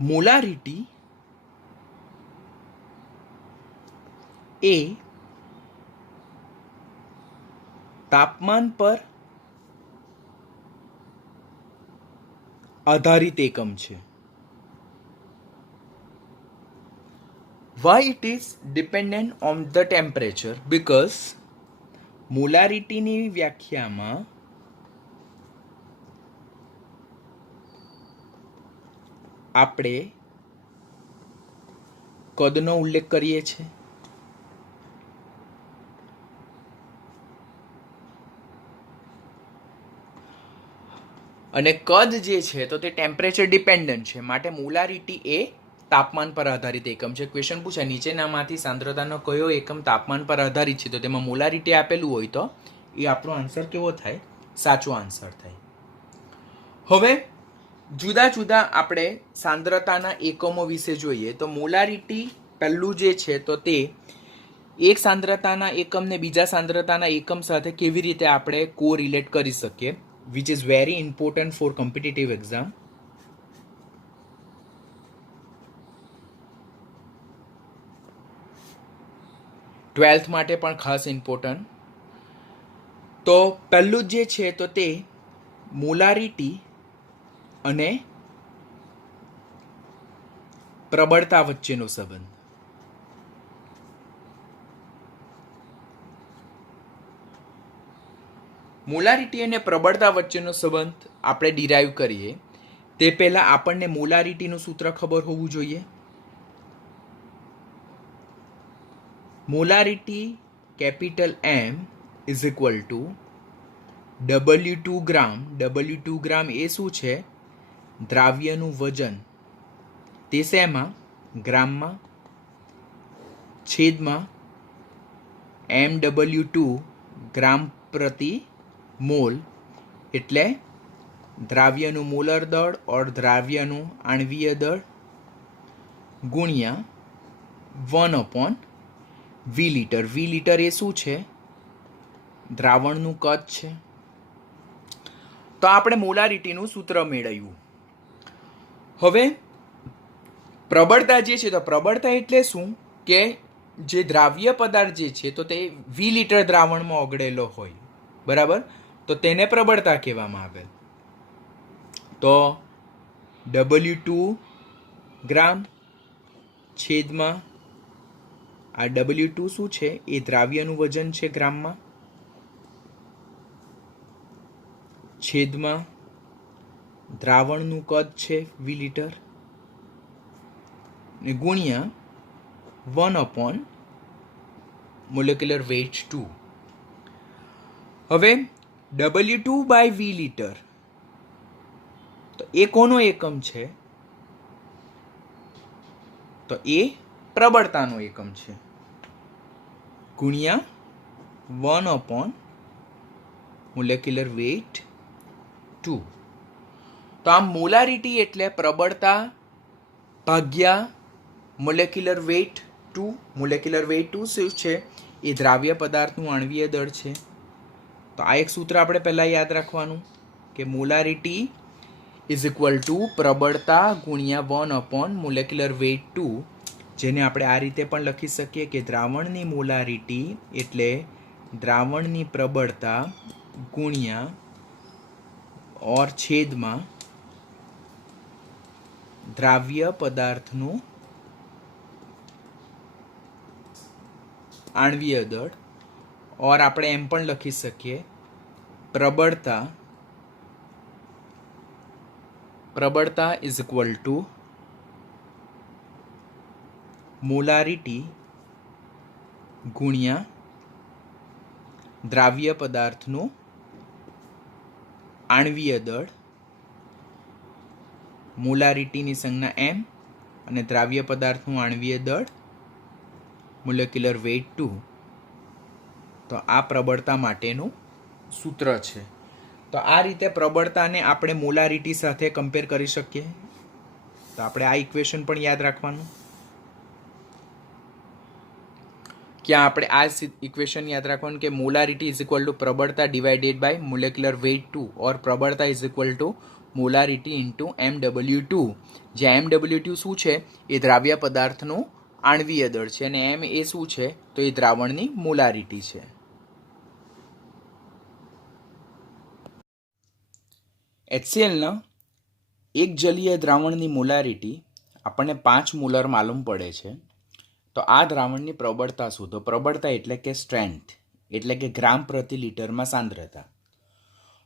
Molarity એ તાપમાન પર આધારિત એકમ છે. Why it is dependent on the temperature? Because મોલારિટીની વ્યાખ્યામાં આપણે કદનો ઉલ્લેખ કરીએ છીએ. અને કદ જે છે તો તે ટેમ્પરેચર ડિપેન્ડન્ટ છે, માટે મોલારિટી એ તાપમાન પર આધારિત એકમ છે. ક્વેશ્ચન પૂછાય નીચેનામાંથી સાંદ્રતાનો કયો એકમ તાપમાન પર આધારિત છે, તો તેમાં મોલારિટી આપેલું હોય તો એ આપણો આન્સર કેવો થાય? સાચો આન્સર થાય. હવે જુદા જુદા આપણે સાંદ્રતાના એકમો વિશે જોઈએ તો મોલારિટી પહેલું જે છે તો તે એક સાંદ્રતાના એકમને બીજા સાંદ્રતાના એકમ સાથે કેવી રીતે આપણે કોરિલેટ કરી શકીએ, which is very important for competitive exam. Twelfth માટે પણ ખાસ ઇમ્પોર્ટન્ટ. તો પહેલું જે છે તો તે મોલારિટી અને પ્રબળતા વચ્ચેનો સંબંધ. મોલારિટી અને પ્રબળતા વચ્ચેનો સંબંધ આપણે ડિરાઈવ કરીએ તે પહેલાં આપણને મોલારિટીનું સૂત્ર ખબર હોવું જોઈએ. Molarity capital M is equal to W2 gram. W2 ગ્રામ એ શું છે? દ્રાવ્યનું વજન. તે શેમાં? ગ્રામમાં. છેદમાં MW2 ગ્રામ પ્રતિ મોલ, એટલે દ્રાવ્યનું મોલર દળ ઓર દ્રાવ્યનું આણ્વીય દળ ગુણ્યા 1/V લીટર. V લીટર એ શું છે? દ્રાવણનું કદ છે. તો આપણે મોલારિટીનું સૂત્ર મેળવ્યું. હવે પ્રબળતા જે છે તો પ્રબળતા એટલે શું કે જે દ્રાવ્ય પદાર્થ જે છે તો તે 20 લીટર દ્રાવણમાં ઓગળેલો હોય, બરાબર, તો તેને પ્રબળતા કહેવામાં આવે. તો W2 ગ્રામ છેદમાં આ W2 શું છે? એ દ્રાવ્યનું વજન છે ગ્રામમાં, છેદમાં દ્રાવણનું કદ છે 20 લીટર ને ગુણ્યા 1/મોલેક્યુલર વેઇટ 2. હવે W2/V લીટર તો એ કોનો એકમ છે? તો એ પ્રબળતાનો એકમ છે, ગુણ્યા 1/મોલેક્યુલર વેઇટ 2. તો આમ મોલારિટી એટલે પ્રબળતા ભાગ્યા મોલેક્યુલર વેઇટ 2. મોલેક્યુલર વેઇટ 2 શું છે? એ દ્રાવ્ય પદાર્થનું આણ્વીય દળ છે. તો આ એક સૂત્ર આપણે પહેલાં યાદ રાખવાનું કે મોલારિટી ઇઝ ઇક્વલ ટુ પ્રબળતા ગુણ્યા 1/મોલેક્યુલર વેઇટ 2, જેને આપણે આ રીતે પણ લખી શકીએ કે દ્રાવણની મોલારિટી એટલે દ્રાવણની પ્રબળતા ગુણ્યા ઓર છેદમાં દ્રાવ્ય પદાર્થનું આણ્વીય દળ, ઓર આપણે એમ પણ લખી શકીએ પ્રબળતા ઇઝ ઇક્વલ ટુ મોલારિટી ગુણ્યા દ્રાવ્ય પદાર્થનું આણ્વીય દળ. મોલારિટીની સંજ્ઞા M અને દ્રાવ્ય પદાર્થનું આણ્વીય દળ મોલેક્યુલર વેઇટ 2. તો આ પ્રબળતા માટેનું સૂત્ર છે. તો આ રીતે પ્રબળતાને આપણે મોલારિટી સાથે કમ્પેર કરી શકીએ. તો આપણે આ ઇક્વેશન પણ યાદ રાખવાનું. ક્યાં આપણે આ ઇક્વેશન યાદ રાખવાનું કે મોલારિટી ઇઝ ઇક્વલ ટુ પ્રબળતા ડિવાઇડેડ બાય મોલેક્યુલર વેઇટ 2 ઓર પ્રબળતા is equal two molarity into MW2, જ્યાં MW2 શું છે એ દ્રાવ્ય પદાર્થનું આણવીય દળ છે અને M એ શું છે તો એ દ્રાવણની મોલારિટી છે. HClના એક જલીય દ્રાવણની મોલારિટી આપણને 5 મોલર માલુમ પડે છે. તો આ દ્રાવણની પ્રબળતા શું? તો પ્રબળતા એટલે કે સ્ટ્રેન્થ, એટલે કે ગ્રામ પ્રતિ લિટરમાં સાંદ્રતા.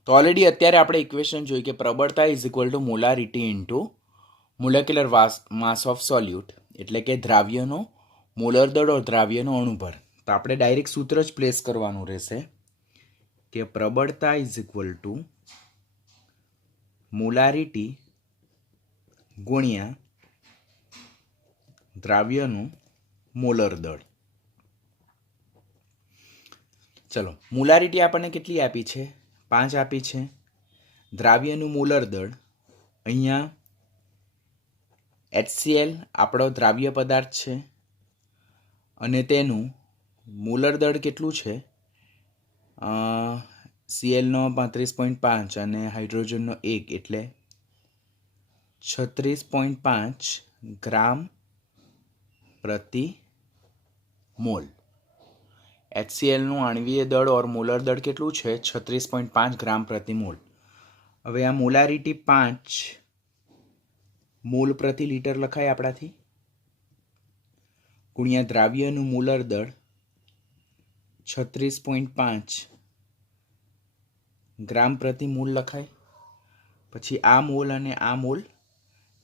તો ઓલરેડી અત્યારે આપણે ઇક્વેશન જોઈ કે પ્રબળતા is equal two molarity into molecular mass of સોલ્યુટ, એટલે કે દ્રાવ્યનો મોલર દળ ઓર દ્રાવ્યનો અણુભર. તો આપણે ડાયરેક્ટ સૂત્ર જ પ્લેસ કરવાનું રહેશે કે પ્રબળતા ઇઝ ઇક્વલ ટુ મોલારિટી ગુણ્યા દ્રાવ્યનું મોલર દળ. ચલો, મોલારિટી આપણને કેટલી આપી છે? 5 આપી છે. દ્રાવ્યનું મોલર દળ, અહીંયા HCl આપણો દ્રાવ્ય પદાર્થ છે અને તેનું મોલર દળ કેટલું છે? Clનો 35.5 અને હાઇડ્રોજનનો 1 એટલે 36.5 ગ્રામ પ્રતિ મોલ. HClનું આણવીય દળ ઓર મોલર દળ કેટલું છે? 36.5 ગ્રામ પ્રતિ મોલ. હવે આ મોલારિટી 5 મોલ પ્રતિ લિટર લખાય આપણાથી, ગુણ્યા દ્રાવ્યનું મોલર દળ 36.5 ગ્રામ પ્રતિ મોલ લખાય. પછી આ મોલ અને આ મોલ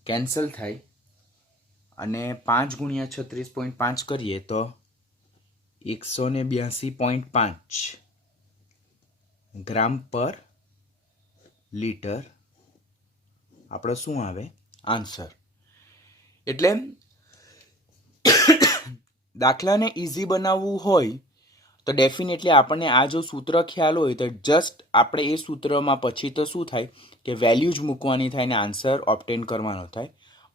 કેન્સલ થાય અને 5 ગુણ્યા 36.5 કરીએ તો 182.5 ગ્રામ પર લિટર આપણો શું આવે? આન્સર. એટલે દાખલાને ઇઝી બનાવવું હોય તો ડેફિનેટલી આપણને આ જો સૂત્ર ખ્યાલ હોય તો જસ્ટ આપણે એ સૂત્રમાં પછી તો શું થાય કે વેલ્યુ જ મૂકવાની થાય ને આન્સર ઓબ્ટેન કરવાનો થાય.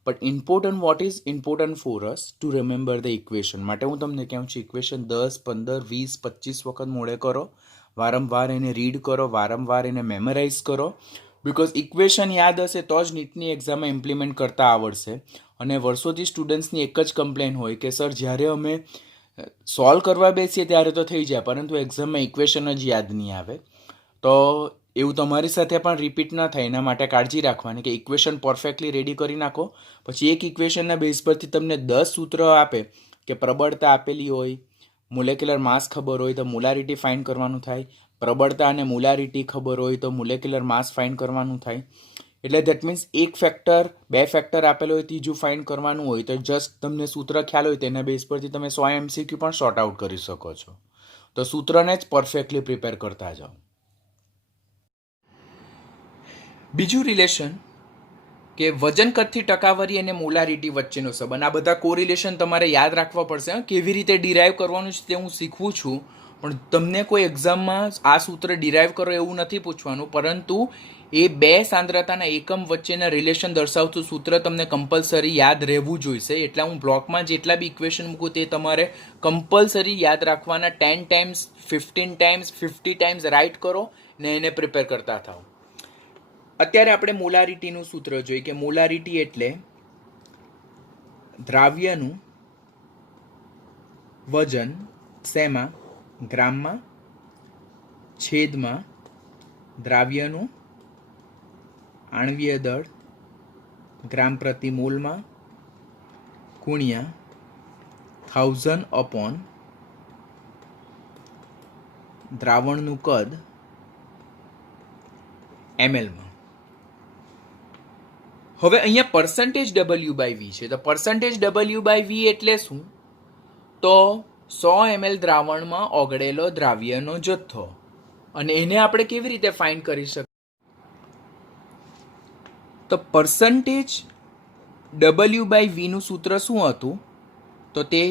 But important what is important for us to remember the equation. માટે હું તમને કહું છું ઇક્વેશન 10, 15, 20, 25 વખત મોડે કરો, વારંવાર એને રીડ કરો, વારંવાર એને મેમરાઇઝ કરો. બિકોઝ ઇક્વેશન યાદ હશે તો જ નીટની એક્ઝામમાં ઇમ્પ્લિમેન્ટ કરતા આવડશે. અને વર્ષોથી સ્ટુડન્ટ્સની એક જ કમ્પ્લેન હોય કે સર જ્યારે અમે સોલ્વ કરવા બેસીએ ત્યારે તો થઈ જાય પરંતુ એક્ઝામમાં ઇક્વેશન જ યાદ નહીં આવે. તો એવું તમારી સાથે પણ રિપીટ ન થાય એના માટે કાળજી રાખવાની કે ઇક્વેશન પરફેક્ટલી રેડી કરી નાખો. પછી એક ઇક્વેશનના બેઝ પરથી તમને 10 સૂત્ર આપે કે પ્રબળતા આપેલી હોય, મોલેક્યુલર માસ ખબર હોય તો મોલારિટી ફાઇન્ડ કરવાનું થાય, પ્રબળતા અને મોલારિટી ખબર હોય તો મોલેક્યુલર માસ ફાઇન્ડ કરવાનું થાય. એટલે દેટ મીન્સ એક ફેક્ટર, 2 ફેક્ટર આપેલો હોય, ત્રીજું ફાઇન્ડ કરવાનું હોય તો જસ્ટ તમને સૂત્ર ખ્યાલ હોય તેના બેઝ પરથી તમે 100 MCQ પણ શોર્ટ આઉટ કરી શકો છો. તો સૂત્રને જ પરફેક્ટલી પ્રિપેર કરતા જાઓ. બીજું રિલેશન કે વજન કદથી ટકાવારી અને મોલારિટી વચ્ચેનો સંબંધ. આ બધા કોરિલેશન તમારે યાદ રાખવા પડશે. કેવી રીતે ડિરાઈવ કરવાનું છે તે હું શીખવું છું, પણ તમને કોઈ એક્ઝામમાં આ સૂત્ર ડિરાઈવ કરો એવું નથી પૂછવાનું, પરંતુ એ 2 સાંદ્રતાના એકમ વચ્ચેના રિલેશન દર્શાવતું સૂત્ર તમને કમ્પલસરી યાદ રહેવું જોઈશે. એટલે હું બ્લોકમાં જેટલા બી ઇક્વેશન મૂકું તે તમારે કમ્પલસરી યાદ રાખવાના. 10 ટાઈમ્સ, 15 ટાઈમ્સ, 50 ટાઈમ્સ રાઇટ કરો ને એને પ્રિપેર કરતા થાઓ. અત્યારે આપણે મોલારિટીનું સૂત્ર જોઈએ કે મોલારિટી એટલે દ્રાવ્યનું વજન શેમાં? ગ્રામમાં, છેદમાં દ્રાવ્યનું આણવીય દળ ગ્રામ પ્રતિ મોલમાં ગુણ્યા 1000 અપોન દ્રાવણનું કદ mlમાં. હવે અહીંયા પર્સન્ટેજ W/V છે. તો પર્સન્ટેજ W/V એટલે શું? તો 100 ml દ્રાવણમાં ઓગળેલો દ્રાવ્યનો જથ્થો. અને એને આપણે કેવી રીતે ફાઇન્ડ કરી શકીએ? તો પર્સન્ટેજ W/V નું સૂત્ર શું હતું? તો તે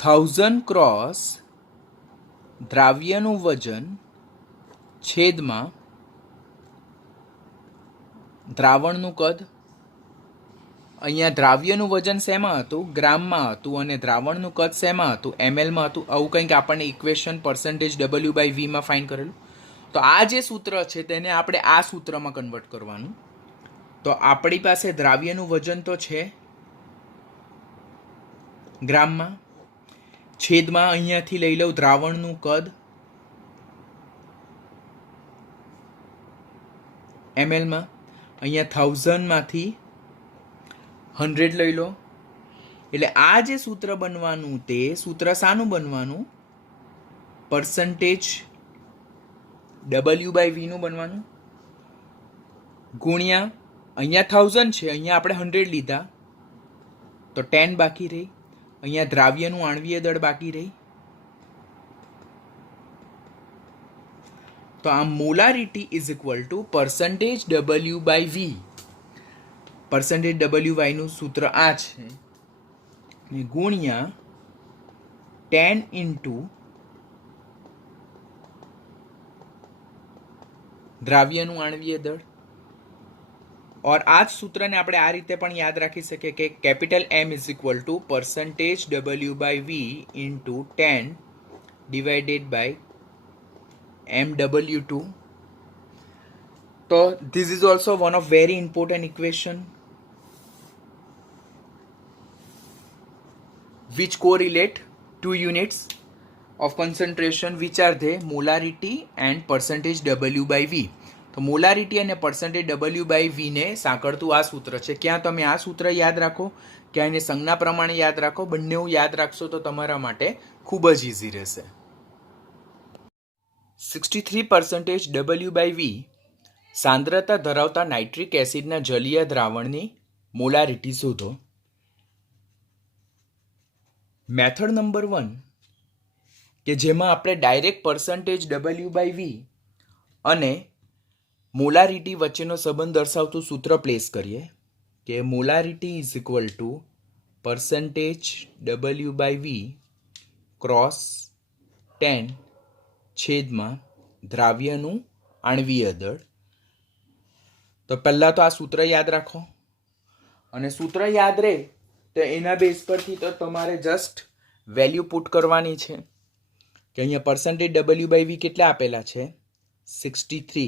1000 ક્રોસ દ્રાવ્યનું વજન છેદમાં દ્રાવણનું કદ. અહીંયા દ્રાવ્યનું વજન શેમાં હતું? ગ્રામમાં હતું. અને દ્રાવણનું કદ શેમાં હતું? mlમાં હતું. આવું કંઈક આપણને ઇક્વેશન પર્સન્ટેજ W/V માં ફાઇન્ડ કરેલું. તો આ જે સૂત્ર છે તેને આપણે આ સૂત્રમાં કન્વર્ટ કરવાનું. તો આપણી પાસે દ્રાવ્યનું વજન તો છે ગ્રામમાં, છેદમાં અહીંયાથી લઈ લઉં દ્રાવણનું કદ એમએલમાં, અહીંયા 1000માંથી 100 લઈ લો. એટલે આ જે સૂત્ર બનવાનું તે સૂત્ર શાનું બનવાનું? પર્સન્ટેજ W/V નું બનવાનું, ગુણ્યા અહીંયા 1000 છે, અહીંયા આપણે 100 લીધા તો 10 બાકી રહી, અહીંયા દ્રાવ્યનું આણ્વીય દળ બાકી રહી. તો આ molarity is equal to percentage W/V. Percentage W/Y નું સૂત્ર આ છે, ગુણ્યા 10 ઇન્ટુ દ્રાવ્યનું આણ્વીય દળ. और આ જ સૂત્રને આપણે આ રીતે પણ યાદ રાખી શકીએ કે capital M is equal to percentage W/V into 10 divided by MW2. તો this is also one of very important equation which correlate two units of concentration which are the molarity and percentage W/V. તો molarity અને percentage W/V ને સાંકળતું આ સૂત્ર છે. ક્યાં તમે આ સૂત્ર યાદ રાખો, ક્યાં એને સંજ્ઞા પ્રમાણે યાદ રાખો, બંને યાદ રાખશો તો તમારા માટે ખૂબ જ ઇઝી રહેશે. 63% W/V સાંદ્રતા ધરાવતા નાઇટ્રિક એસિડના જલીય દ્રાવણની મોલારિટી શોધો. મેથડ નંબર 1 કે જેમાં આપણે ડાયરેક્ટ પર્સન્ટેજ W/V અને મોલારિટી વચ્ચેનો સંબંધ દર્શાવતું સૂત્ર પ્લેસ કરીએ કે molarity is equal to percentage W/V cross 10 છેદમાં દ્રાવ્યનું આણ્વીય દળ. તો પહેલાં તો આ સૂત્ર યાદ રાખો, અને સૂત્ર યાદ રહે તો એના બેઝ પરથી તો તમારે જસ્ટ વેલ્યુ પુટ કરવાની છે કે અહીંયા પર્સન્ટેજ W/V કેટલા આપેલા છે? 63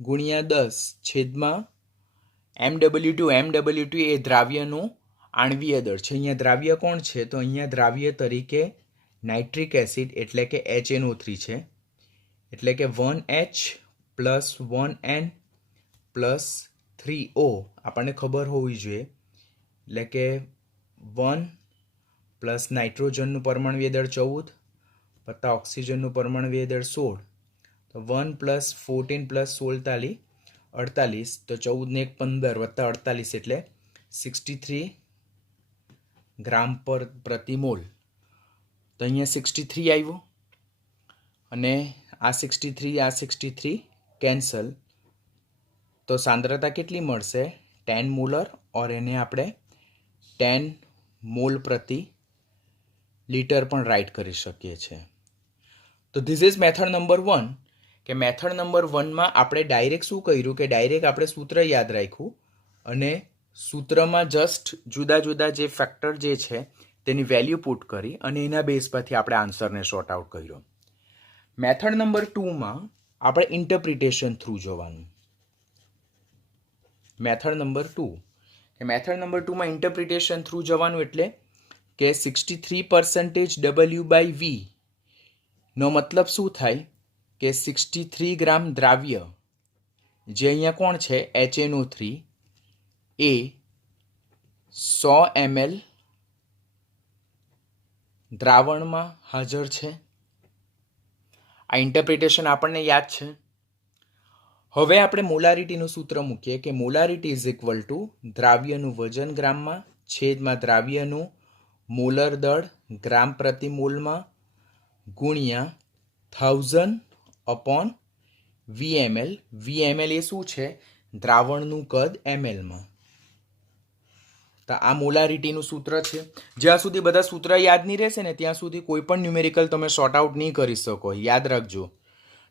ગુણ્યા 10 છેદમાં MW2 એ દ્રાવ્યનું આણ્વીય દળ છે. અહીંયા દ્રાવ્ય કોણ છે? તો અહીંયા દ્રાવ્ય તરીકે નાઇટ્રિક એસિડ એટલે કે HNO3 છે. એટલે કે 1H plus 1N plus 3O આપણને ખબર હોવી જોઈએ. એટલે કે 1 પ્લસ નાઇટ્રોજનનું પરમાણુય દળ 14 વત્તા ઓક્સિજનનું પરમાણુય દળ 16, તો 1 પ્લસ 14 પ્લસ 16 48, તો 14 ને 1 15 વત્તા 48 એટલે 63 ગ્રામ પર પ્રતિ મોલ. તો અહીંયા 63 આવ્યું અને આ 63 કેન્સલ, તો સાંદ્રતા કેટલી મળશે? 10 મોલર, ઓર એને આપણે 10 મોલ પ્રતિ લીટર પણ રાઇટ કરી શકીએ છીએ. તો ધીસ ઇઝ મેથડ નંબર 1 કે મેથડ નંબર 1માં આપણે ડાયરેક્ટ શું કર્યું કે ડાયરેક્ટ આપણે સૂત્ર યાદ રાખ્યું અને સૂત્રમાં જસ્ટ જુદા જુદા જે ફેક્ટર જે છે તેની વેલ્યુ પુટ કરી અને એના બેઝ પરથી આપણે આન્સરને શોર્ટ આઉટ કર્યો. મેથડ નંબર 2માં આપણે ઇન્ટરપ્રિટેશન થ્રુ જોવાનું. મેથડ નંબર 2માં ઇન્ટરપ્રિટેશન થ્રુ જવાનું એટલે કે 63% W/V નો મતલબ શું થાય કે 63 ગ્રામ દ્રાવ્ય જે અહીંયા કોણ છે HNO3 એ 100 ml દ્રાવણમાં હાજર છે. આ ઇન્ટરપ્રિટેશન આપણને યાદ છે. હવે આપણે મોલારિટીનું સૂત્ર મૂકીએ કે મોલારિટી ઇઝ ઇક્વલ ટુ દ્રાવ્યનું વજન ગ્રામમાં છેદમાં દ્રાવ્યનું મોલર દળ ગ્રામ પ્રતિ મોલમાં ગુણ્યા 1000 VmL. VmL એ શું છે? દ્રાવણનું કદ mlમાં. તો આ મોલારિટીનું સૂત્ર છે. જ્યાં સુધી બધા સૂત્ર યાદ નહીં રહેશે ને ત્યાં સુધી કોઈ પણ ન્યુમેરિકલ તમે શોર્ટ આઉટ નહીં કરી શકો. યાદ રાખજો.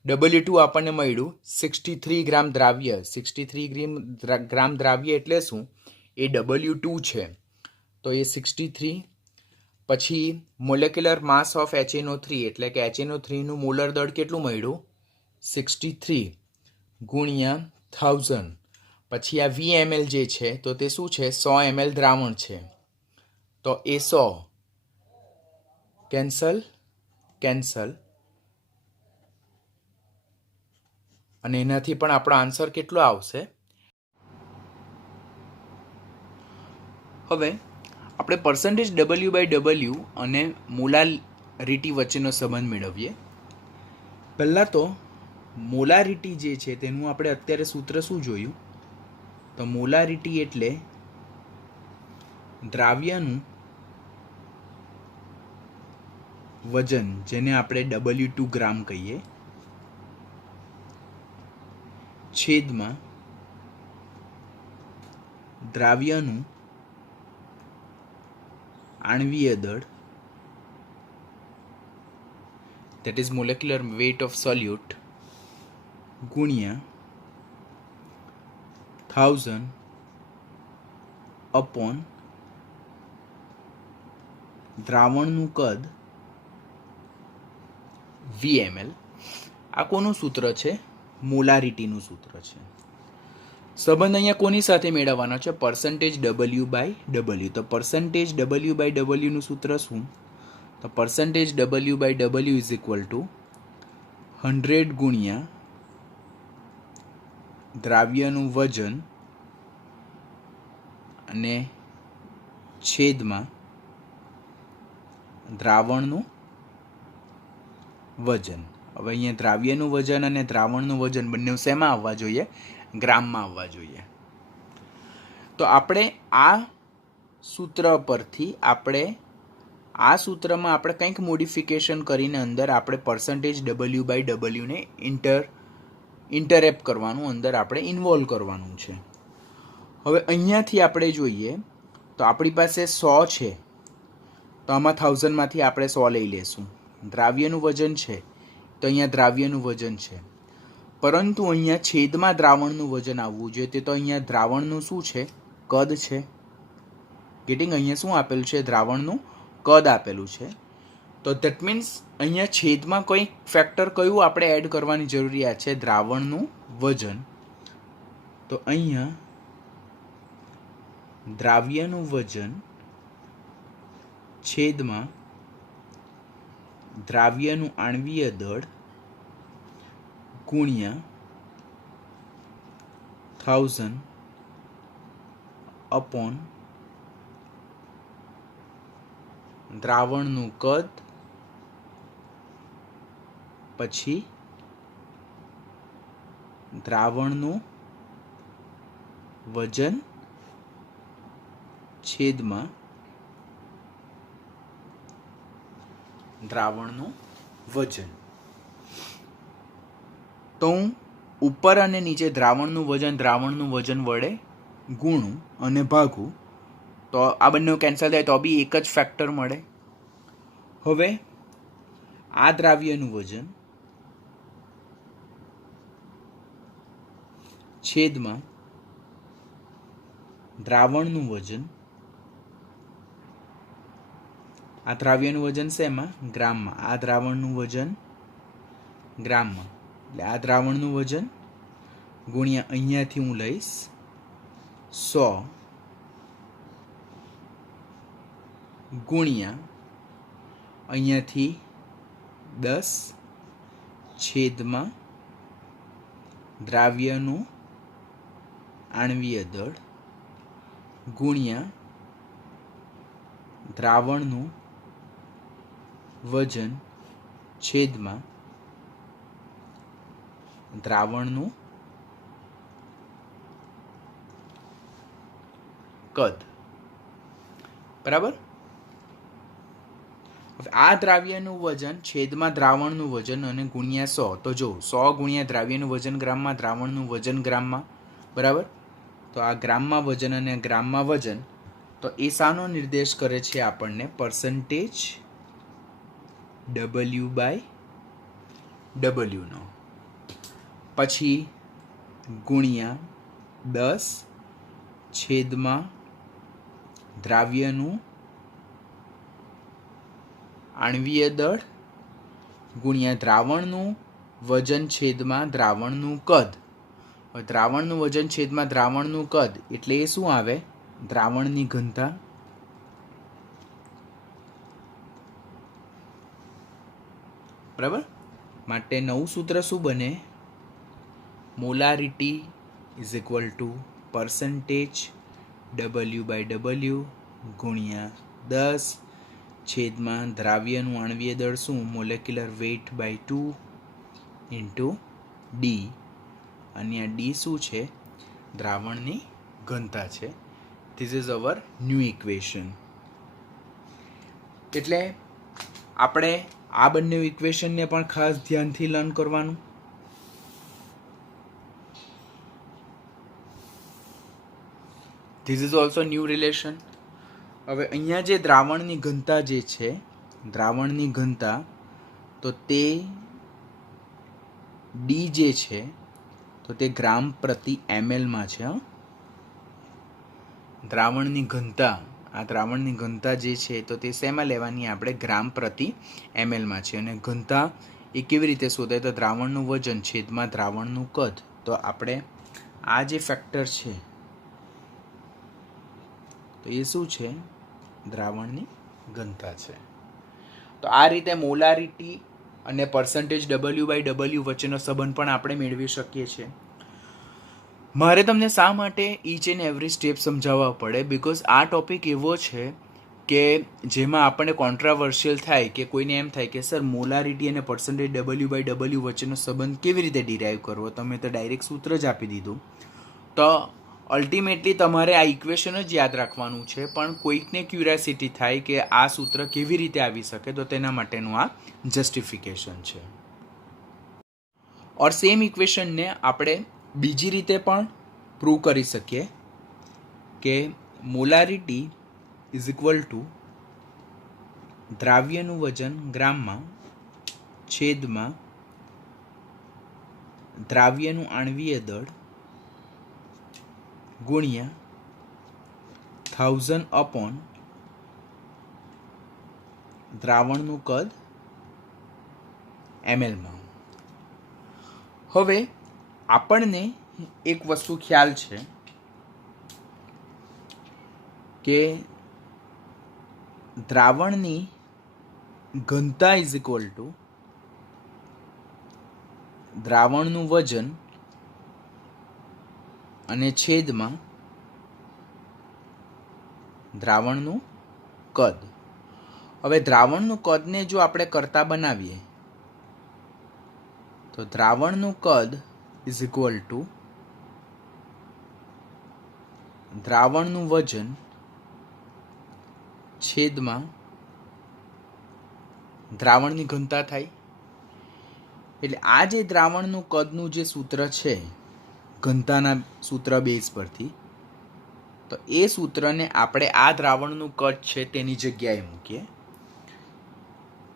W2 આપણને મળ્યું 63 ગ્રામ દ્રાવ્ય. 63 ગ્રામ દ્રાવ્ય એટલે શું? એ W2 છે. તો એ 63 પછી મોલેક્યુલર માસ ઓફ HNO3 એટલે કે HNO3નું મોલર દળ કેટલું મળ્યું? 63 ગુણ્યા 1000 પછી આ VmL જે છે તો તે શું છે? 100 ml દ્રાવણ છે, તો એ 100 કેન્સલ કેન્સલ, અને એનાથી પણ આપણો આન્સર કેટલો આવશે? હવે આપણે પર્સન્ટેજ W/W અને મોલારિટી વચ્ચેનો સંબંધ મેળવીએ. પહેલાં તો મોલારિટી જે છે તેનું આપણે અત્યારે સૂત્ર શું જોયું? તો મોલારિટી એટલે દ્રાવ્યનું વજન, જેને આપણે W2 ગ્રામ કહીએ, છેદમાં દ્રાવ્યનું આણ્વીય દળ, that is molecular weight of solute, ગુણ્યા 1000 અપોન દ્રાવણનું કદ VmL. આ કોનું સૂત્ર છે? મોલારિટીનું સૂત્ર છે. સંબંધ અહીંયા કોની સાથે મેળવવાનો છે? Percentage W/W. તો પર્સન્ટેજ W/W નું સૂત્ર શું? તો percentage W/W is equal two 100 ગુણ્યા દ્રાવ્યનું વજન અને છેદમાં દ્રાવણનું વજન. હવે અહીંયા દ્રાવ્યનું વજન અને દ્રાવણનું વજન બંને શેમાં આવવા જોઈએ? ગ્રામમાં આવવા જોઈએ. તો આપણે આ સૂત્ર પરથી આ સૂત્રમાં આપણે કંઈક મોડિફિકેશન કરીને અંદર આપણે પર્સન્ટેજ W/W ને ઇન્ટરેપ કરવાનું, અંદર આપણે ઇન્વોલ્વ કરવાનું છે. હવે અહીંયાથી આપણે જોઈએ તો આપણી પાસે 100 છે, તો આમાં 1000માંથી આપણે 100 લઈ લેશું. દ્રાવ્યનું વજન છે તો અહીંયા દ્રાવ્યનું વજન છે, પરંતુ અહીંયા છેદમાં દ્રાવણનું વજન આવવું જોઈએ. તો અહીંયા દ્રાવણનું શું છે? કદ છે. ગેટિંગ? અહીંયા શું આપેલું છે? દ્રાવણનું કદ આપેલું છે. તો દેટ મીન્સ અહીંયા છેદમાં કંઈક ફેક્ટર કયું આપણે એડ કરવાની જરૂરિયાત છે? દ્રાવણનું વજન. તો અહીંયા દ્રાવ્યનું વજન છેદમાં દ્રાવ્યનું આણ્વીય દળ ગુણ્યા 1000 અપોન દ્રાવણનું કદ પછી દ્રાવણનું વજન છેદમાં દ્રાવણનું વજન. તો હું ઉપર અને નીચે દ્રાવણનું વજન વડે ગુણું અને ભાગું, તો આ બંને કેન્સલ થાય તો બી એક જ ફેક્ટર મળે. હવે આ દ્રાવ્યનું વજન છેદમાં દ્રાવણનું વજન, આ દ્રાવ્યનું વજન શેમાં? ગ્રામમાં. આ દ્રાવણનું વજન ગ્રામમાં, એટલે આ દ્રાવણનું વજન ગુણ્યા અહીંયાથી હું લઈશ 100 ગુણ્યા અહીંયાથી 10 છેદમાં દ્રાવ્યનું આણ્વીય દળ ગુણ્યા દ્રાવણનું વજન છેદમાં દ્રાવણનું કદ. બરાબર? હવે આ દ્રાવ્યનું વજન છેદમાં દ્રાવણનું વજન અને ગુણ્યા 100. તો જો 100 ગુણ્યા દ્રાવ્યનું વજન ગ્રામમાં, દ્રાવણનું વજન ગ્રામમાં. બરાબર? તો આ ગ્રામમાં વજન અને ગ્રામમાં વજન, તો એ શાનો નિર્દેશ કરે છે? આપણને પર્સન્ટેજ W/W નો. પછી ગુણ્યા 10 છેદમાં દ્રાવ્યનું આણ્વીય દળ ગુણ્યા દ્રાવણનું વજન છેદમાં દ્રાવણનું કદ હવે દ્રાવણનું વજન છેદમાં દ્રાવણનું કદ એટલે એ શું આવે? દ્રાવણની ઘનતા. બરાબર. માટે નવું સૂત્ર શું બને? Molarity is equal to percentage W/W ગુણ્યા 10 છેદમાં દ્રાવ્યનું આણ્વીય દળ શું? Molecular weight by 2 into D. અને આ ડી શું છે? દ્રાવણની ઘનતા છે. This is our new equation. એટલે આપણે આ બંને ઇક્વેશનને પણ ખાસ ધ્યાનથી લર્ન કરવાનું. This is also new relation. હવે અહીંયા જે દ્રાવણની ઘનતા જે છે, દ્રાવણની ઘનતા, તો તે ડી જે છે તો તે ગ્રામ પ્રતિ ml છે. દ્રાવણની ઘનતા, આ દ્રાવણની ઘનતા જે છે તો તે શેમાં લેવાની? આપણે ગ્રામ પ્રતિ ml છે. અને ઘનતા એ કેવી રીતે શોધાય? તો દ્રાવણનું વજન છેદમાં દ્રાવણનું કદ. તો આપણે આ જે ફેક્ટર છે તો એ શું છે? દ્રાવણની ઘનતા છે. તો આ રીતે મોલારિટી અને પર્સન્ટેજ W/W વચ્ચેનો સંબંધ પણ આપણે મેળવી શકીએ છીએ. મારે તમને શા માટે ઈચ એન્ડ એવરી સ્ટેપ સમજાવવા પડે? બિકોઝ આ ટોપિક એવો છે કે જેમાં આપણને કોન્ટ્રાવર્શિયલ થાય કે કોઈને એમ થાય કે સર મોલારિટી અને પર્સન્ટેજ W/W વચ્ચેનો સંબંધ કેવી રીતે ડિરાઈવ કરવો? તમે તો ડાયરેક્ટ સૂત્ર જ આપી દીધું. તો અલ્ટિમેટલી તમારે આ ઇક્વેશન જ યાદ રાખવાનું છે, પણ કોઈકને ક્યુરિયોસિટી થાય કે આ સૂત્ર કેવી રીતે આવી શકે, તો તેના માટેનું આ જસ્ટિફિકેશન છે. ઓર સેમ ઇક્વેશનને આપણે બીજી રીતે પણ પ્રૂવ કરી શકીએ કે મોલારિટી ઇઝ ઇક્વલ ટુ દ્રાવ્યનું વજન ગ્રામમાં છેદમાં દ્રાવ્યનું આણ્વીય દળ ગુણ્યા 1000 અપોન દ્રાવણનું કદ ml. હવે આપણને એક વસ્તુ ખ્યાલ છે કે દ્રાવણની ઘનતા ઇઝ ઇક્વલ ટુ દ્રાવણનું વજન અને છેદમાં દ્રાવણનું કદ. હવે દ્રાવણનું કદને જો આપણે કરતા બનાવીએ તો દ્રાવણનું કદ ઇઝ ઇક્વલ ટુ દ્રાવણનું વજન છેદમાં દ્રાવણની ઘનતા થાય. એટલે આ જે દ્રાવણનું કદનું જે સૂત્ર છે ઘનતાના સૂત્ર બેઝ પરથી, તો એ સૂત્રને આપણે આ દ્રાવણનું કદ છે તેની જગ્યાએ મૂકીએ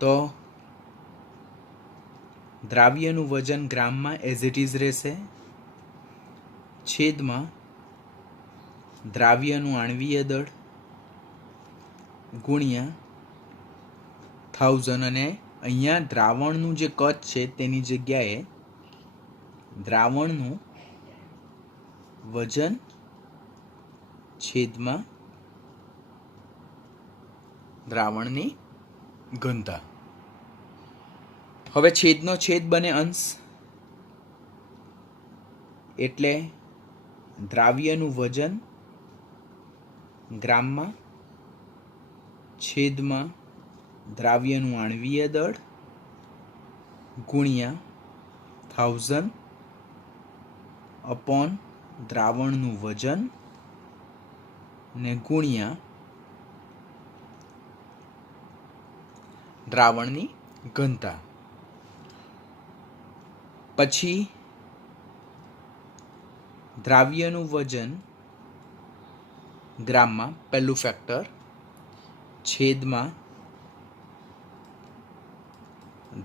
તો દ્રાવ્યનું વજન ગ્રામમાં એઝ ઇટ ઇઝ રહેશે છેદમાં દ્રાવ્યનું આણ્વીય દળ ગુણ્યા 1000. અને અહીંયા દ્રાવણનું જે કદ છે તેની જગ્યાએ દ્રાવણનું વજન છેદમાં દ્રાવણની ઘનતા. હવે છેદનો છેદ બને અંશ, એટલે દ્રાવ્યનું વજન ગ્રામમાં છેદમાં દ્રાવ્યનું આણ્વીય દળ ગુણ્યા 1000 અપોન દ્રાવણનું વજન ને ગુણ્યા દ્રાવણની ઘનતા. પછી દ્રાવ્યનું વજન ગ્રામમાં પહેલું ફેક્ટર છેદમાં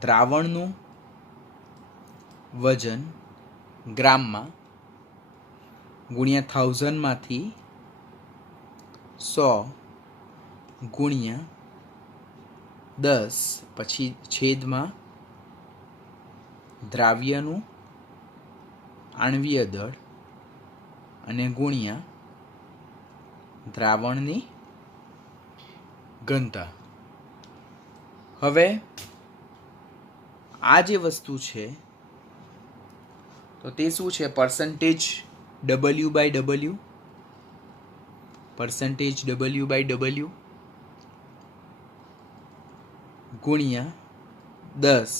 દ્રાવણનું વજન ગ્રામમાં ગુણ્યા 1000 માંથી 100 ગુણ્યા 10 પછી છેદમાં દ્રાવ્યનું આણ્વીય દળ અને ગુણ્યા દ્રાવણની ઘનતા. હવે આ જે વસ્તુ છે તો તે શું છે? Percentage W by W, percentage W by W ગુણ્યા 10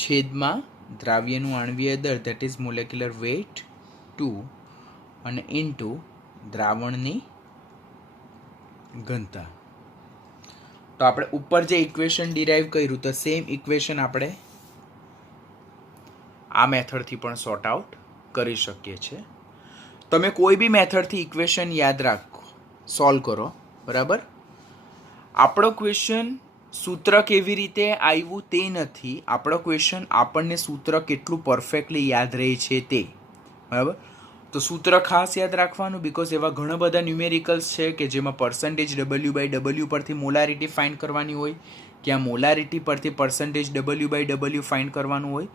છેદમાં દ્રાવ્યનું આણ્વીય દળ ધેટ ઇઝ મોલેક્યુલર વેઇટ 2 અને ઇન્ટુ દ્રાવણની ઘનતા. તો આપણે ઉપર જે ઇક્વેશન ડિરાઈવ કર્યું તો સેમ ઇક્વેશન આપણે આ મેથડથી પણ સોર્ટ આઉટ કરી શકીએ છીએ. તમે કોઈ બી મેથડથી ઇક્વેશન યાદ રાખો, સોલ્વ કરો, બરાબર. આપણો ક્વેશ્ચન સૂત્ર કેવી રીતે આવ્યું તે નથી, આપણો ક્વેશ્ચન આપણને સૂત્ર કેટલું પરફેક્ટલી યાદ રહે છે તે, બરાબર. તો સૂત્ર ખાસ યાદ રાખવાનું, બિકોઝ એવા ઘણા બધા ન્યુમેરિકલ્સ છે કે જેમાં પર્સન્ટેજ ડબલ્યુ બાય ડબલ્યુ પરથી મોલારિટી ફાઇન્ડ કરવાની હોય, ક્યાં મોલારિટી પરથી percentage W by W find કરવાનું હોય.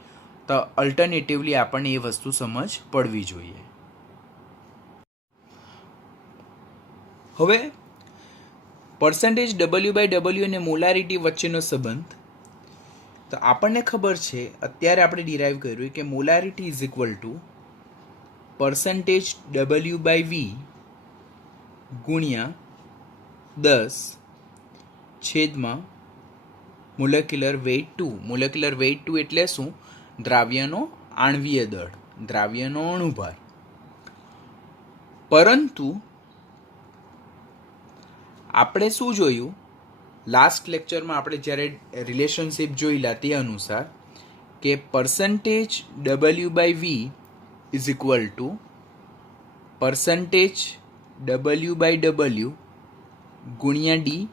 તો અલ્ટરનેટિવલી આપણને એ વસ્તુ સમજ પડવી જોઈએ. હવે પર્સન્ટેજ ડબલ્યુ બાય ડબલ્યુ અને મોલારિટી વચ્ચેનો સંબંધ તો આપણને ખબર છે, અત્યારે આપણે ડિરાઈવ કર્યું કે molarity is equal to percentage W by V ગુણ્યા 10 છેદમાં મોલેક્યુલર વેઇટ 2. મોલેક્યુલર વેઇટ 2 એટલે શું? દ્રાવ્યનો આણ્વીય દળ, દ્રાવ્યનો અણુભાર. પરંતુ આપણે શું જોયું લાસ્ટ લેક્ચરમાં, આપણે જ્યારે રિલેશનશિપ જોઈલા તે અનુસાર કે percentage W by V is equal to percentage W by W ગુણ્યા ડી.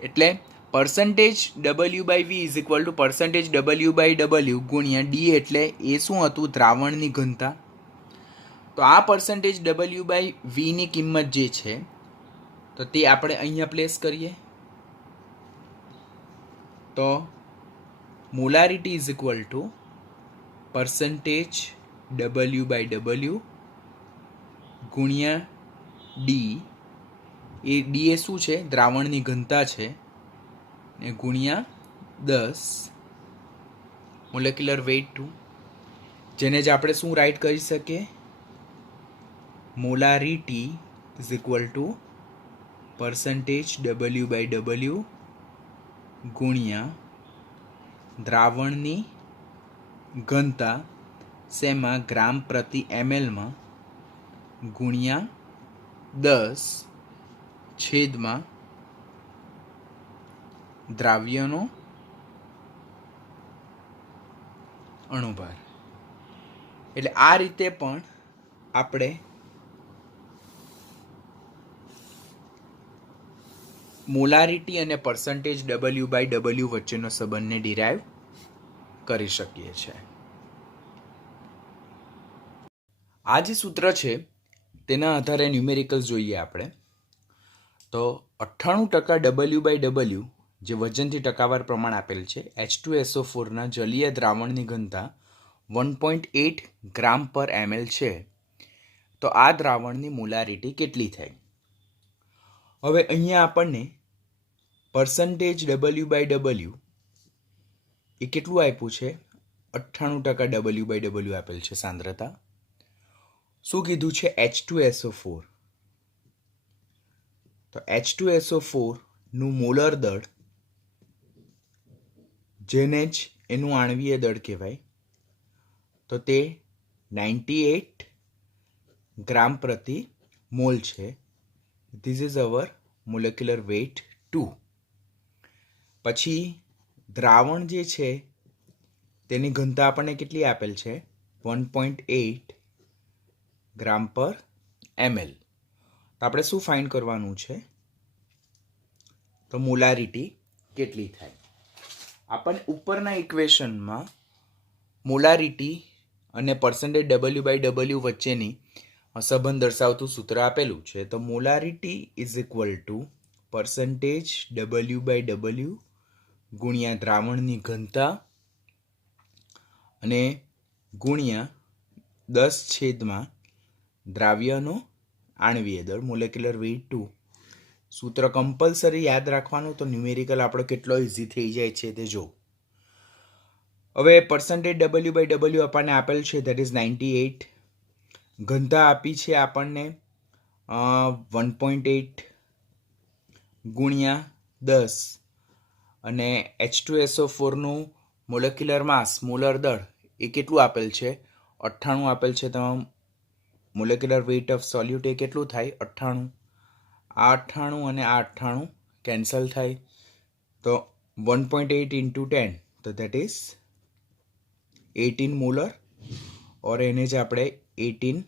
એટલે percentage W by V is equal to percentage W by W ગુણ્યા ડી. એટલે એ શું હતું? દ્રાવણની ઘનતા. તો આ પર્સન્ટેજ ડબલ્યુ બાય વીની કિંમત જે છે તો તે આપણે અહીંયા પ્લેસ કરીએ. તો molarity is equal to percentage W by W ગુણ્યા ડી. એ ડી એ શું છે? દ્રાવણની ઘનતા છે, ને ગુણ્યા 10 મોલેક્યુલર વેઇટ 2, જેને જ આપણે શું રાઇટ કરી શકીએ? Molarity is equal to percentage W by W ગુણ્યા દ્રાવણની ઘનતા, શેમાં? ગ્રામ પ્રતિ ml ગુણ્યા 10 છેદમાં દ્રાવ્યનો અણુભાર. એટલે આ રીતે પણ આપણે મોલારિટી અને પર્સન્ટેજ ડબલ્યુ બાય ડબલ્યુ વચ્ચેનો સંબંધને ડિરાઈવ કરી શકીએ છીએ. આ જે સૂત્ર છે તેના આધારે ન્યુમેરિકલ્સ જોઈએ આપણે. તો 98% ડબલ્યુ બાય ડબલ્યુ જે વજનથી ટકાવાર પ્રમાણ આપેલ છે, H2SO4ના જલીય દ્રાવણની ઘનતા 1.8 ગ્રામ પર ml છે. તો આ દ્રાવણની મોલારિટી કેટલી થાય? હવે અહીંયા આપણને પર્સન્ટેજ ડબલ્યુ બાય ડબલ્યુ એ કેટલું આપ્યું છે? 98% ડબલ્યુ બાય ડબલ્યુ આપેલ છે સાંદ્રતા. શું કીધું છે? H2SO4. તો H2SO4 નું મોલર દળ, જેને જ એનું આણ્વીય દળ કહેવાય, તો તે 98 ગ્રામ પ્રતિ મોલ છે. This is our molecular weight 2. પછી દ્રાવણ જે છે તેની ઘનતા આપણને કેટલી આપેલ છે? 1.8 ગ્રામ પર ml. તો આપણે શું ફાઇન્ડ કરવાનું છે? તો મોલારિટી કેટલી થાય? આપણને ઉપરના ઇક્વેશનમાં મોલારિટી અને પર્સન્ટેજ ડબલ્યુ બાય ડબલ્યુ વચ્ચેની સંબંધ દર્શાવતું સૂત્ર આપેલું છે. તો molarity is equal to percentage W by W ગુણ્યા દ્રાવણની ઘનતા અને ગુણ્યા 10 દ્રાવ્યનો આણ્વીય દળ મોલેક્યુલર વેઇટ 2. સૂત્ર કમ્પલસરી યાદ રાખવાનું, તો ન્યુમેરિકલ આપણો કેટલો ઇઝી થઈ જાય છે તે જો. હવે પર્સન્ટેજ W/W આપણને આપેલ છે, દેટ ઇઝ 98. ઘનતા આપી છે આપણને 1.8 ગુણ્યા 10 અને H2SO4નું મોલેક્યુલર માસ મોલર દળ એ કેટલું આપેલ છે? 98 આપેલ છે. તમામ મોલેક્યુલર વેઇટ ઓફ સોલ્યુટ એ કેટલું થાય? 98. આ 98 અને આ 98 કેન્સલ થાય, તો 1.8 ઇન્ટુ 10, તો દેટ ઇઝ 18 મોલર, ઓર એને જ આપણે 18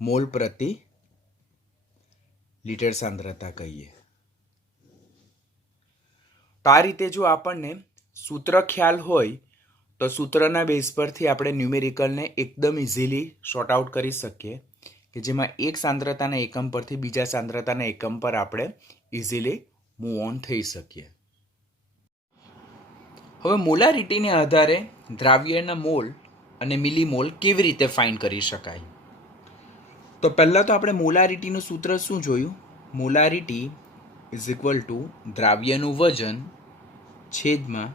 મોલ પ્રતિ લીટર સાંદ્રતા કહીએ. તો આ રીતે જો આપણને સૂત્ર ખ્યાલ હોય તો સૂત્રના બેઝ પરથી આપણે ન્યુમેરિકલને એકદમ ઇઝીલી શોર્ટ આઉટ કરી શકીએ, કે જેમાં એક સાંદ્રતાના એકમ પરથી બીજા સાંદ્રતાના એકમ પર આપણે ઇઝીલી મૂવ ઓન થઈ શકીએ. હવે મોલારિટીને આધારે દ્રાવ્યના મોલ અને મિલીમોલ કેવી રીતે ફાઇન્ડ કરી શકાય? તો પહેલાં તો આપણે મોલારિટીનું સૂત્ર શું જોયું? મોલારિટી ઇઝ ઇક્વલ ટુ દ્રાવ્યનું વજન છેદમાં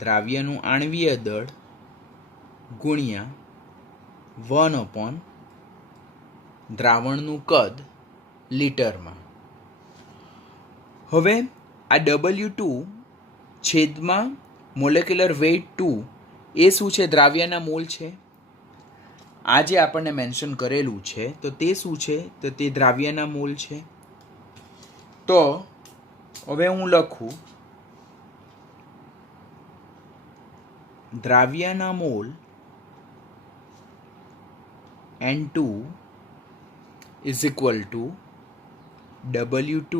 દ્રાવ્યનું આણ્વીય દળ ગુણ્યા 1/, દ્રાવણનું કદ લીટરમાં. હવે આ W2 છેદમાં મોલેક્યુલર વેઇટ 2 એ શું છે? દ્રાવ્યના મોલ છે. આ જે આપણને મેન્શન કરેલું છે તો તે શું છે? તો તે દ્રાવ્યના મોલ છે. તો હવે હું લખું દ્રાવ્યના mole N2 is equal to W2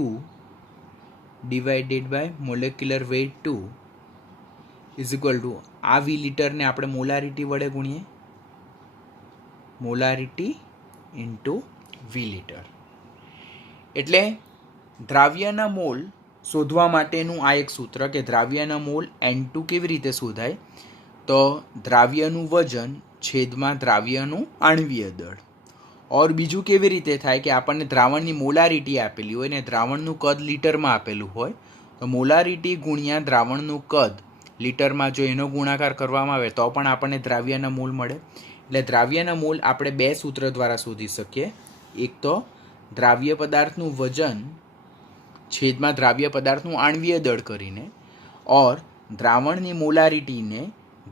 divided by molecular weight 2 is equal to આ વી લીટરને આપણે મોલારિટી વડે ગુણીએ, મોલારિટી ઇન્ટુ વી લીટર. એટલે દ્રાવ્યના મોલ શોધવા માટેનું આ એક સૂત્ર, કે દ્રાવ્યના મોલ N2 કેવી રીતે શોધાય? તો દ્રાવ્યનું વજન છેદમાં દ્રાવ્યનું આણ્વીય દળ. ઓર બીજું કેવી રીતે થાય? કે આપણને દ્રાવણની મોલારિટી આપેલી હોય ને દ્રાવણનું કદ લીટરમાં આપેલું હોય, તો મોલારિટી ગુણ્યા દ્રાવણનું કદ લીટરમાં જો એનો ગુણાકાર કરવામાં આવે તો પણ આપણને દ્રાવ્યના મોલ મળે. એટલે દ્રાવ્યના મોલ આપણે બે સૂત્ર દ્વારા શોધી શકીએ. એક તો દ્રાવ્ય પદાર્થનું વજન છેદમાં દ્રાવ્ય પદાર્થનું આણ્વીય દળ કરીને, ઓર દ્રાવણની મોલારિટીને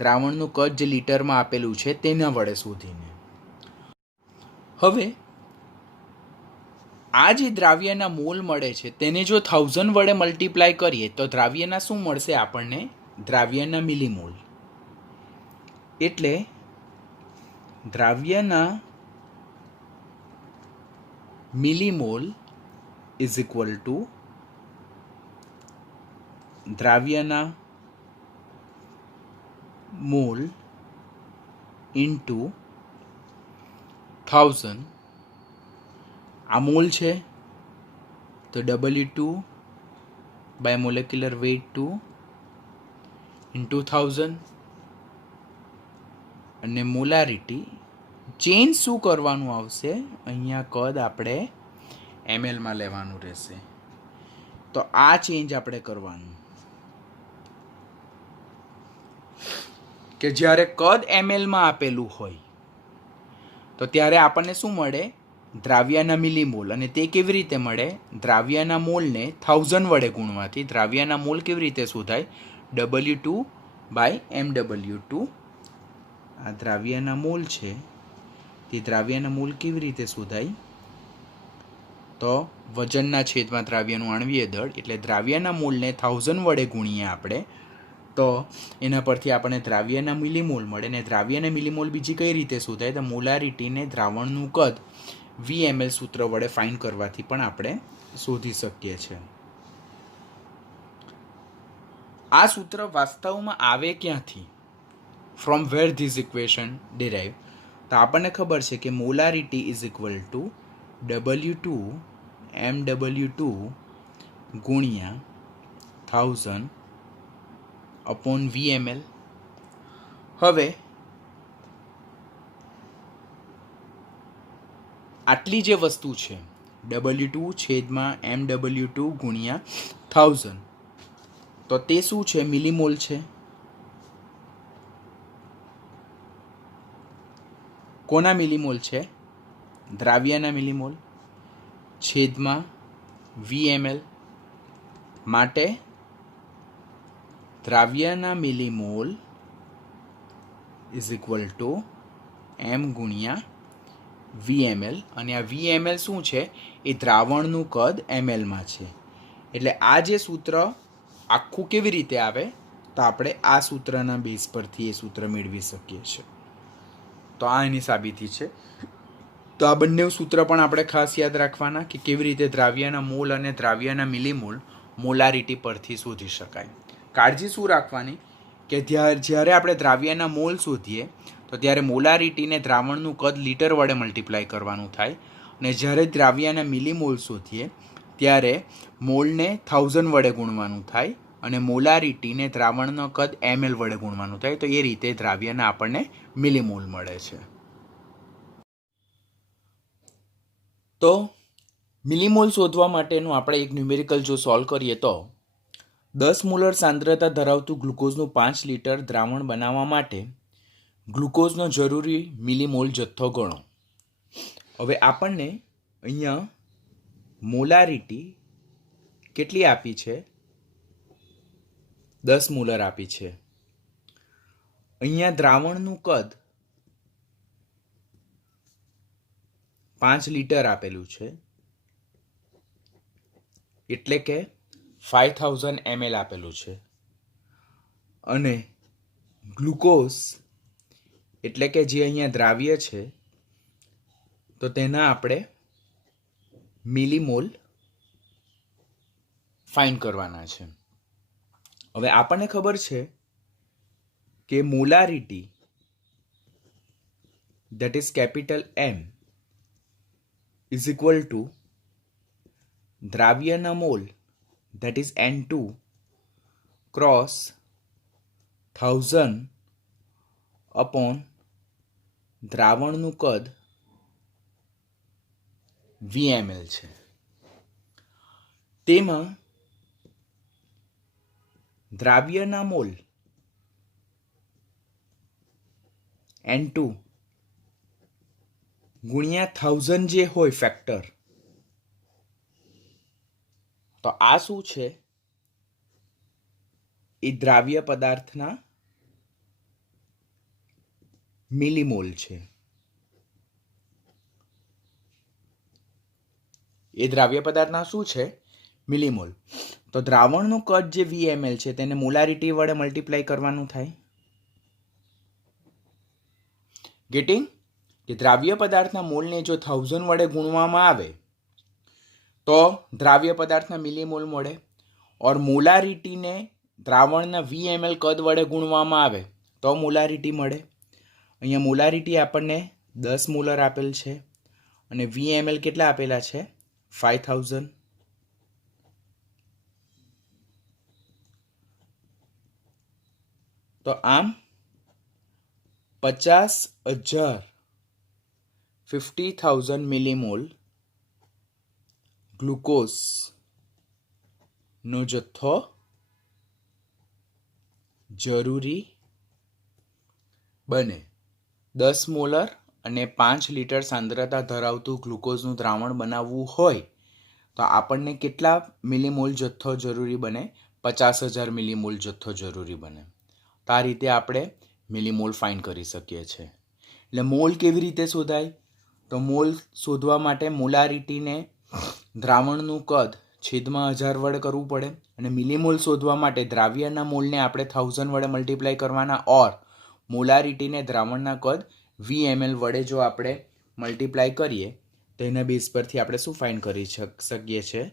દ્રાવણનું કદ જે લીટરમાં આપેલું છે તેના વડે શોધીને. હવે આ જે દ્રાવ્યના મોલ મળે છે તેને જો 1000 વડે મલ્ટીપ્લાય કરીએ તો દ્રાવ્યના શું મળશે આપણને? દ્રાવ્યના મિલીમોલ. એટલે દ્રાવ્યના મિલીમોલ ઇઝ ઇક્વલ ટુ દ્રાવ્યના મોલ ઇન્ટુ 1000. આ મોલ છે તો W2 by molecular weight 2 into 1000, અને મોલારિટી ચેન્જ શું કરવાનું આવશે? અહીંયા કદ આપણે mlમાં લેવાનું રહેશે. તો આ ચેન્જ આપણે કરવાનું, કે જ્યારે કદ mlમાં આપેલું હોય તો ત્યારે આપણને શું મળે? દ્રાવ્યના મિલીમોલ. અને તે કેવી રીતે મળે? દ્રાવ્યના મોલને 1000 વડે ગુણવાથી દ્રાવ્યના મોલ કેવી રીતે શોધાય? W2 by MW2. આ દ્રાવ્યના મોલ છે તે દ્રાવ્યના મોલ કેવી રીતે શોધાય? તો વજનના છેદમાં દ્રાવ્યનું આણ્વીય દળ. એટલે દ્રાવ્યના મોલને 1000 વડે ગુણીએ આપણે તો એના પરથી આપણને દ્રાવ્યના મિલીમોલ મળે. ને દ્રાવ્યના મિલીમોલ બીજી કઈ રીતે શોધાય? તો મોલારિટીને દ્રાવણનું કદ VML સૂત્ર વડે ફાઇન્ડ કરવાથી પણ આપણે શોધી શકીએ છીએ. આ સૂત્ર વાસ્તવમાં આવે ક્યાંથી? From where this equation derive? તો આપણને ખબર છે કે molarity is equal to W2 MW2 ગુણ્યા 1000 અપોન VML. હવે આટલી જે વસ્તુ છે W2 છેદમાં MW2 ગુણ્યા 1000, તો તે શું છે? મિલીમોલ છે. કોના મિલીમોલ છે? દ્રાવ્યના મિલીમોલ છેદમાં VmL. માટે દ્રાવ્યના millimole is equal two M ગુણ્યા VmL. અને આ VmL શું છે? એ દ્રાવણનું કદ mlમાં છે. એટલે આ જે સૂત્ર આખું કેવી રીતે આવે? તો આપણે આ સૂત્રના બેઝ પરથી એ સૂત્ર મેળવી શકીએ છીએ. તો આ એની સાબિતી છે. તો આ બંને સૂત્ર પણ આપણે ખાસ યાદ રાખવાના કે કેવી રીતે દ્રાવ્યના મોલ અને દ્રાવ્યના મિલીમોલ મોલારિટી પરથી શોધી શકાય. કાળજી શું રાખવાની કે જ્યારે આપણે દ્રાવ્યના મોલ શોધીએ તો ત્યારે મોલારિટીને દ્રાવણનું કદ લીટર વડે મલ્ટીપ્લાય કરવાનું થાય, અને જ્યારે દ્રાવ્યના મિલીમોલ શોધીએ ત્યારે મોલને 1000 વડે ગુણવાનું થાય અને મોલારિટીને દ્રાવણનો કદ ml વડે ગુણવાનું થાય. તો એ રીતે દ્રાવ્યના આપણને મિલીમોલ મળે છે. તો મિલીમોલ શોધવા માટેનું આપણે એક ન્યુમેરિકલ જો સોલ્વ કરીએ તો 10 મોલર સાંદ્રતા ધરાવતું ગ્લુકોઝનું 5 લિટર દ્રાવણ બનાવવા માટે ગ્લુકોઝનો જરૂરી મિલીમોલ જથ્થો ગણો. હવે આપણને અહીંયા મોલારિટી કેટલી આપી છે? 10 મોલર આપી છે. અહીંયા દ્રાવણનું કદ 5 લિટર આપેલું છે, એટલે કે 5000 ml આપેલું છે. અને ગ્લુકોઝ એટલે કે જે અહીંયા દ્રાવ્ય છે તો તેના આપણે મિલીમોલ ફાઇન્ડ કરવાના છે. હવે આપણને ખબર છે કે molarity that is capital M is equal to દ્રાવ્યના mole that is N2 cross 1000 upon દ્રાવણનું કદ VmL છે. તેમાં દ્રાવ્યના મોલ N2 ગુણ્યા 1000 જે હોય ફેક્ટર, તો આ શું છે? એ દ્રાવ્ય પદાર્થના મિલીમોલ છે. એ દ્રાવ્ય પદાર્થના શું છે? મિલીમોલ. તો દ્રાવણનું કદ જે VmL છે તેને મોલારિટી વડે મલ્ટીપ્લાય કરવાનું થાય. ગેટિંગ? કે દ્રાવ્ય પદાર્થના મોલને જો 1000 વડે ગુણવામાં આવે તો દ્રાવ્ય પદાર્થના મિલીમોલ મળે, ઓર મોલારિટીને દ્રાવણના VmL કદ વડે ગુણવામાં આવે તો મોલારિટી મળે. અહીંયા મોલારિટી આપણને 10 મોલર આપેલ છે અને VmL કેટલા આપેલા છે? 5000. તો આમ 50,000 મિલીમોલ ગ્લુકોઝનો જથ્થો જરૂરી બને. 10 મોલર અને 5 લિટર સાંદ્રતા ધરાવતું ગ્લુકોઝનું દ્રાવણ બનાવવું હોય તો આપણને કેટલા મિલીમોલ જથ્થો જરૂરી બને? 50,000 મિલીમોલ જથ્થો જરૂરી બને. તો આ રીતે આપણે મિલીમોલ ફાઇન્ડ કરી શકીએ છીએ. એટલે મોલ કેવી રીતે શોધાય? તો મોલ શોધવા માટે મોલારિટીને દ્રાવણનું કદ છેદમાં 1000 વડે કરવું પડે, અને મિલીમોલ શોધવા માટે દ્રાવ્યના મોલને આપણે 1000 વડે મલ્ટીપ્લાય કરવાના, ઓર મોલારિટીને દ્રાવણના કદ VmL વડે જો આપણે મલ્ટીપ્લાય કરીએ તો એના બેઝ પરથી આપણે શું ફાઇન્ડ કરી શકીએ છીએ?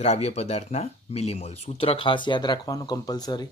દ્રાવ્ય પદાર્થના મિલીમોલ. સૂત્ર ખાસ યાદ રાખવાનું કમ્પલસરી.